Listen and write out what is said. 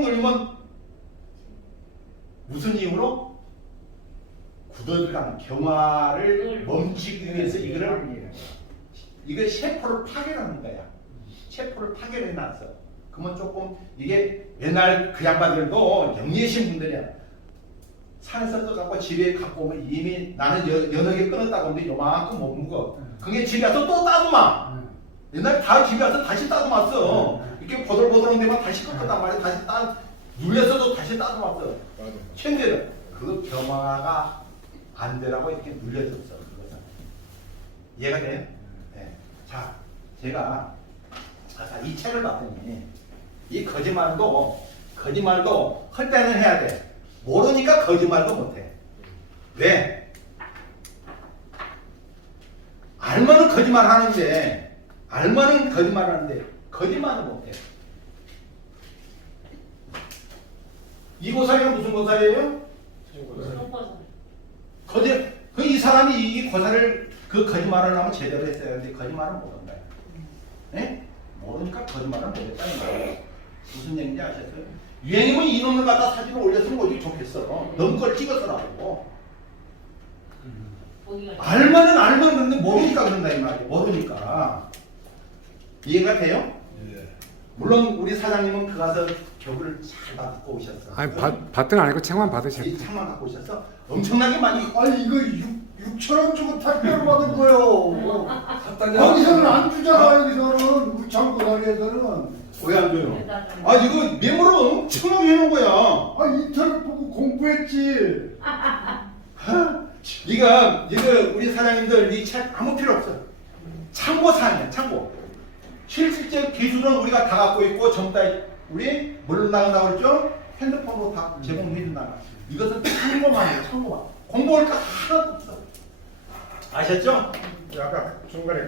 눌리면 무슨 이유로? 굳어들어가는 경화를 멈추기 위해서 이거를 이게 세포를 파괴하는 거야. 세포를 파괴해 놨어. 그러면 조금 이게 옛날 그 양반들도 영리하신 분들이야. 산에서 떠갖고 집에 갖고 오면 이미 나는 여, 여러 개 끊었다고 하는데 요만큼 못 먹어. 그게 집에 와서 또 따고만. 옛날에 다 집에 와서 다시 따고 왔어. 이렇게 보들보들한 데만 다시 꺾었단 말이야. 다시 따, 눌려서도 다시 따고왔어. 맞아. 현재는 그 경화가 안 되라고 이렇게 눌려졌어. 그것은. 이해가 돼요? 네. 자, 제가 아까 이 책을 봤더니 이 거짓말도 거짓말도 할 때는 해야 돼. 모르니까 거짓말도 못해. 왜? 알면은 거짓말 하는데 알면은 거짓말 하는데 거짓말을 못해. 이 고사리는 무슨 고사리예요? 거짓 그이 사람이 이 고사를 그 거짓말을 하면 제대로 했어야 하는데 못한 거야. 예? 모르니까 거짓말을 못했다는 거예요. 무슨 얘기인지 아셨어요? 유행이면 이놈을 갖다 사진을 올렸으면 어디 좋겠어. 너무 걸 찍어서라고. 알면은 알면 그런데 모르니까 그런다 이 말이에요. 모르니까. 이해가 돼요? 예. 물론 우리 사장님은 그 가서 교부를 잘 받고 오셨어. 아니 받, 받든 안 했고 책만 받으셨고 이 창만 갖고 오셨어. 엄청나게 많이 아니 이거 6, 6천 원 주고 택배로 받은 거요. 샀다냐? 거기서는 안 주잖아 여기서는 우리 창고 다리에서는. 왜 안 줘요? 아 이거 메모를 엄청나게 해놓은 거야. 아 인터넷 보고 공부했지. 이거 이거 우리 사장님들 이 책 아무 필요 없어. 참고 사항이야 참고. 실질적 기술은 우리가 다 갖고 있고 전부 다 우리 뭘로 나간다고 그랬죠? 핸드폰으로 다 제공해 준다. 이것은 참고만 해요 참고만. 공부할 거 하나도 없어. 아셨죠? 아까 중간에